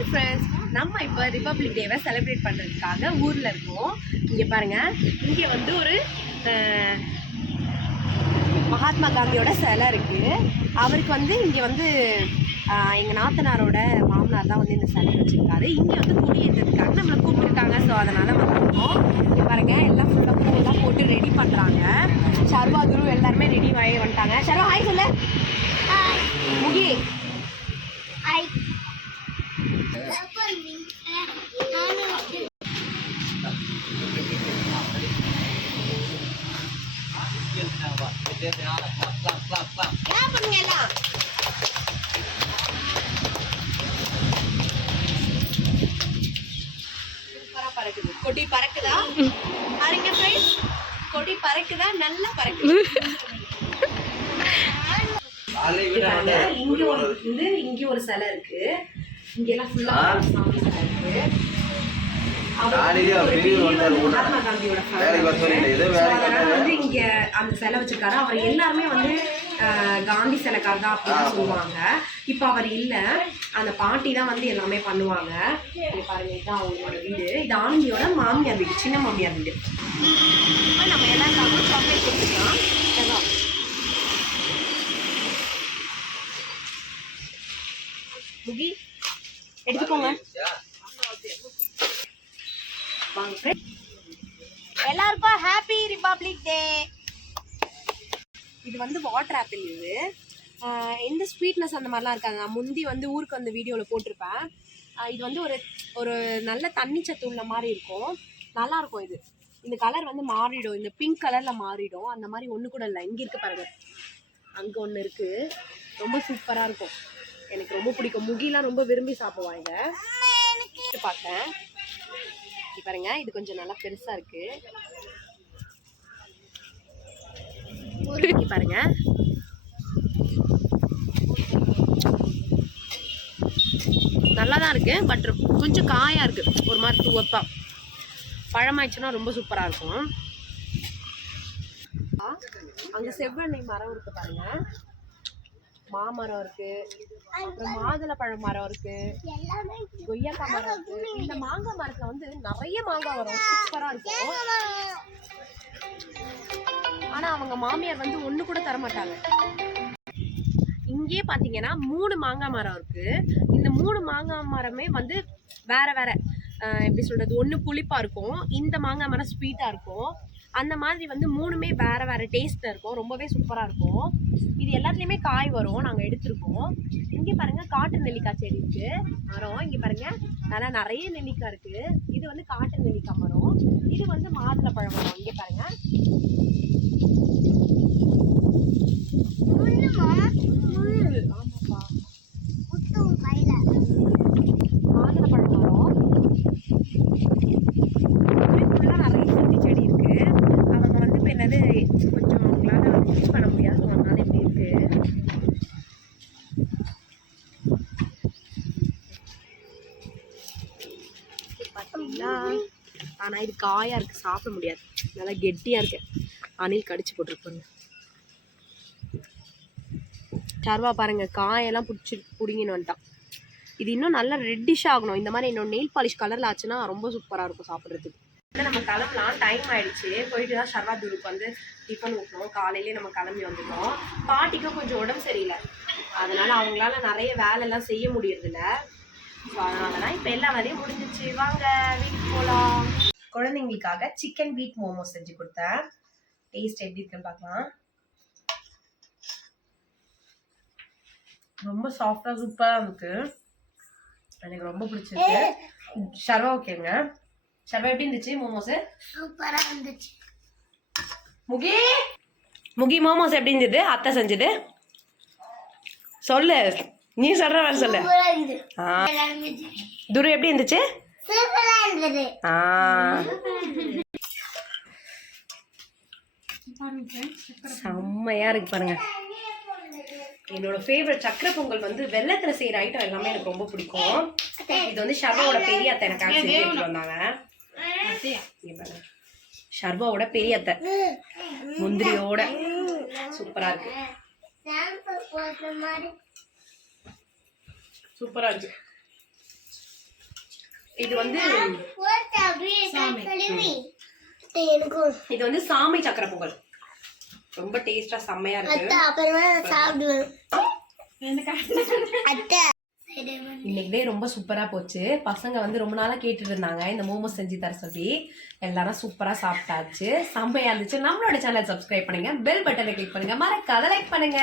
Hi friends, நம்ம இப்போ republic டேவை செலிப்ரேட் பண்ணுறதுக்காக ஊரில் இருக்கோம். இங்கே பாருங்கள், இங்கே வந்து ஒரு மகாத்மா காந்தியோட சிலை இருக்குது. அவருக்கு வந்து இங்கே வந்து எங்கள் நாத்தனாரோட மாமனார் தான் வந்து இந்த சிலை வச்சுருக்காரு. இங்கே வந்து கொடியேற்றதுக்காக நம்மளை கூப்பிட்டுருக்காங்க. ஸோ அதனால் வந்துருக்கோம். இங்கே பாருங்கள், எல்லாம் ஃபுல்லாக பூவெல்லாம் போட்டு ரெடி பண்ணுறாங்க. ஷர்வா குரு எல்லாருமே ரெடி வந்துட்டாங்க. ஷர்வா ஹாய் சொல்லு. முகி ஹாய். கொடி பறக்குதா பாருங்க ஃப்ரெண்ட்ஸ், கொடி பறக்குதா, நல்லா பறக்குது. இங்க ஒரு சிலை இருக்கு. இங்க எல்லாம் ஃபுல்லா சாமி சிலை இருக்கு. மகாத்மா காந்தியோட வந்து இங்க அந்த சிலை வச்சிருக்காரு. அவர் எல்லாருமே வந்து காந்தி சிலைக்கார் தான் அப்படின்னு சொல்லுவாங்க. இப்ப அவர் இல்ல, அந்த பாட்டி தான் வந்து எல்லாமே பண்ணுவாங்க. பாருங்க, இதுதான் அவங்களோட வீடு. இது ஆனந்தியோட மாமியார் வீடு, சின்ன மாமியார் வீடு. நம்ம எல்லாருக்காகவும் சாக்லேட் கொடுத்துக்கலாம். முகி எடுத்துக்கோங்க. எல்லாருக்கும் ஹாப்பி ரிபப்ளிக் டே. இது வந்து வாட்டர் ஆப்பிள். இது எந்த ஸ்வீட்னஸ் அந்த மாதிரிலாம் இருக்காங்க. முந்தி வந்து ஊருக்கு அந்த வீடியோவில் போட்டிருப்பேன். இது வந்து ஒரு நல்ல தண்ணி சத்து உள்ள மாதிரி இருக்கும். நல்லா இருக்கும். இது இந்த கலர் வந்து மாறிடும், இந்த பிங்க் கலரில் மாறிடும். அந்த மாதிரி ஒன்று கூட இல்லை. இங்கே இருக்கு பாருங்க, அங்கே ஒன்று இருக்குது. ரொம்ப சூப்பராக இருக்கும். எனக்கு ரொம்ப பிடிக்கும். முகிலாம் ரொம்ப விரும்பி சாப்பிடுவாங்க. பார்த்தேன் பாருங்க, இது கொஞ்சம் நல்லா பெருசா இருக்கு. பாருங்க, நல்லாதான் இருக்கு. பட் கொஞ்சம் காயா இருக்கு, ஒரு மாதிரி துவப்பா. பழமாயிடுச்சுன்னா ரொம்ப சூப்பரா இருக்கும். அங்க செவ்வெண்ணெய் மரம் இருக்கு பாருங்க, மாமரம் இருக்கு, அப்புறம் மாதுளை பழ மரம் இருக்கு, கொய்யாக்காய் மரம் இருக்கு. இந்த மாங்காய் மரத்துல வந்து நிறைய மாங்காய் வரும், சூப்பரா இருக்கும். ஆனா அவங்க மாமியார் வந்து ஒண்ணு கூட தர மாட்டாங்க. இங்கே பாத்தீங்கன்னா 3 மாங்காய் மரம் இருக்கு. இந்த 3 மாங்காய் மரமே வந்து வேற வேற எப்படி சொல்றது, ஒண்ணு புளிப்பா இருக்கும், இந்த மாங்காய் மரம் ஸ்வீட்டா இருக்கும். அந்த மாதிரி வந்து 3மே வேற வேற டேஸ்ட்ல இருக்கும். ரொம்பவே சூப்பரா இருக்கும். இது எல்லாத்துலயுமே காய் வரும். நாங்க எடுத்திருக்கோம். இங்க பாருங்க, காட்டு நெல்லிக்காய் செடி இருக்கு, மரம். இங்க பாருங்க, நல்லா நிறைய நெல்லிக்காய் இருக்கு. இது வந்து காட்டு நெல்லிக்காய் மரம். இது வந்து மாதுளை பழ மரம். இங்க பாருங்க, ஆமாப்பா, மாதுளை பழ மரம். நிறைய சுத்தி செடி இருக்கு. அவங்க வந்து இப்போ என்னது கொஞ்சம் அவங்களால யூஸ் பண்ண முடியாது, அதனால இப்படி இருக்கு. பார்த்தீங்களா, ஆனா இது காயா இருக்கு, சாப்பிட முடியாது, நல்லா கெட்டியா இருக்கு. அணில் கடிச்சு போட்டுருப்பாங்க. சர்வா பாருங்க, காயெல்லாம் பிடிங்கின்னு வந்துட்டான். இது இன்னும் நல்லா ரெட்டிஷ் ஆகணும். இந்த மாதிரி இன்னும் நெயில் பாலிஷ் கலர்ல ஆச்சுன்னா ரொம்ப சூப்பரா இருக்கும் சாப்பிட்றதுக்கு. நம்ம கிளம்பலாம், டைம் ஆயிடுச்சு. போயிட்டு தான் ஷர்வா தூருக்கு வந்து டிஃபன் ஊட்டணும். காலையிலேயே நம்ம கிளம்பி வந்துட்டோம். பாட்டிக்கும் கொஞ்சம் உடம்பு சரியில்லை, அதனால அவங்களால நிறைய வேலையெல்லாம் செய்ய முடியறதில்ல. ஸோ அதனால தான் இப்போ எல்லா வேலையும் முடிஞ்சிச்சு. வாங்க வீட்டுக்கு போகலாம். குழந்தைங்களுக்காக சிக்கன் வீட் மோமோஸ் செஞ்சு கொடுத்தேன். டேஸ்ட் எப்படி இருக்குன்னு பார்க்கலாம். ரொம்ப சாஃப்டா சூப்பரா இருக்கு, எனக்கு ரொம்ப பிடிச்சிருக்கு. ஷர்வா ஓகேங்க. ஷர்வா எப்படி இருந்துச்சு மோமோஸ்? சூப்பரா இருந்துச்சு. முகி மோமோஸ் எப்படி இருந்தது? அத்தை செஞ்சது சொல்லு, நீ சொல்ற மாதிரி சொல்லு. துரு எப்படி இருந்துச்சு? செம்மையா இருக்கு பாருங்க. என்னோட ஃபேவரட் சக்கரை பொங்கல் வந்து வெள்ளத்துல செய்யற ஐட்டம் எல்லாமே எனக்கு ரொம்ப பிடிக்கும். இது வந்து ஷர்வாவோட பெரிய அத்தை எனக்கு செஞ்சு வந்தாங்க. ஷர்வாவோட பெரிய அத்தை முந்திரியோட சூப்பரா இருக்கு. சூப்பரா இருக்கு. இது வந்து இது வந்து சாமை சக்கரை பொங்கல். ரொம்ப டேஸ்டா செம்மையா இருக்கு. இன்னைக்கு டே ரொம்ப சூப்பரா போச்சு. பசங்க வந்து ரொம்ப நாளா கேட்டுட்டு இருந்தாங்க இந்த மோமோஸ் செஞ்சு தர சொல்லி. எல்லாரும் சூப்பரா சாப்பிட்டாச்சு. செம்மையா இருந்துச்சு. நம்மளோட சேனல் சப்ஸ்கிரைப் பண்ணுங்க, பெல் பட்டனை கிளிக் பண்ணுங்க, மறக்காத லைக் பண்ணுங்க.